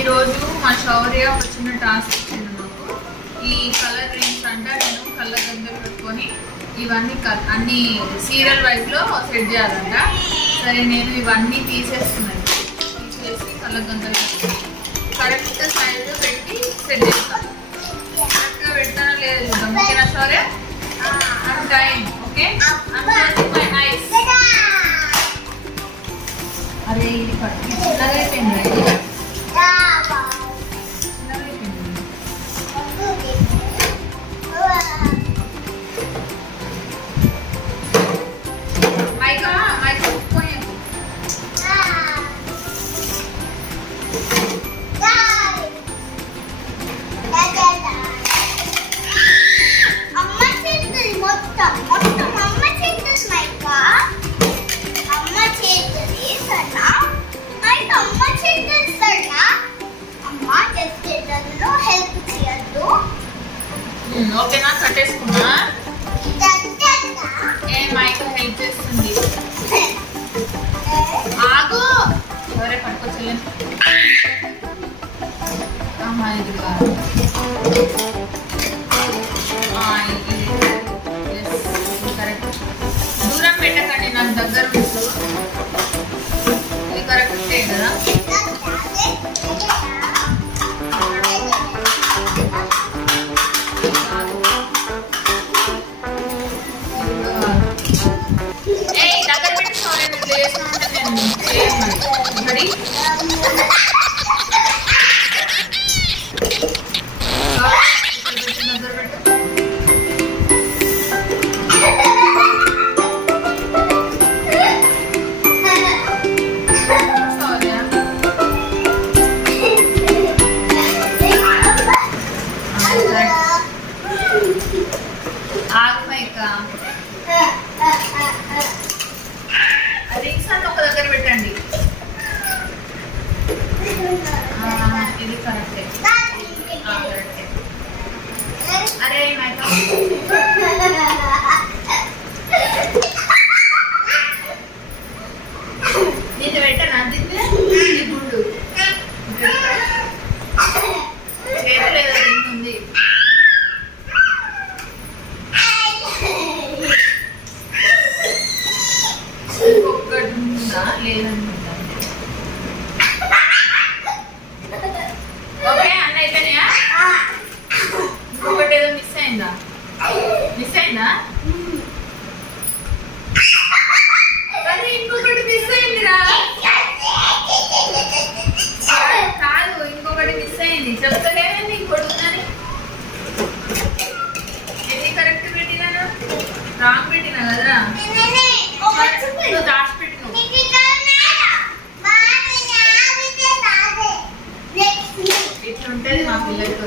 ఈరోజు మా శౌర్య ఒక చిన్న టాస్క్ ఇచ్చింది మాకు. ఈ కలర్ రింగ్స్ అంట నేను కళ్ళ గంటలు పెట్టుకొని ఇవన్నీ అన్ని సీరియల్ వైజ్లో సెట్ చేయాలంట. సరే నేను ఇవన్నీ తీసేస్తున్నాను. తీసేసి కళ్ళ గంటలు కరెక్ట్ సైజ్ పెట్టి సెట్ చేస్తాను. కరెక్ట్గా పెడతానో లేదు చూద్దాం. ఓకేనా శౌర్య? I'm trying, okay? I'm closing my eyes. అరే ఇది చిన్నగా అయిపోయింది. ఓకేనా? కట్టేసుకున్నా. ఏ మైక్ హెల్ప్ చేస్తుంది. ఆగు ఎవరే పట్టుకోవచ్చలే. ఇది కరెక్ట్. దూరం పెట్టకండి, నాకు దగ్గర ఉంటుంది. ఇది కరెక్టే కదా? రింగ్స్ అన్ని ఒక దగ్గర పెట్టండి. ఇది కరెక్టే. అరే దీన్ని పెట్టనా? దీన్ని గుండు చేతి లేదా రింగ్ ఉంది. ఒక్కటి ఉందా లేదనుకుంటా. ఓకే అన్న అయిపోయినాయా? ఇంకొకటి ఏదో మిస్ అయిందా? కానీ ఇంకొకటి మిస్ అయిందిరా. కాదు ఇంకొకటి మిస్ అయింది. చెప్తలేదండి ఇంకోటి ఉందని. ఎన్ని కరెక్ట్ పెట్టినాను? రాంగ్ పెట్టినా కదరా? నువ్వు దాచి పెట్టినావు. ఇట్లా ఉంటుంది మా పిల్లలతో.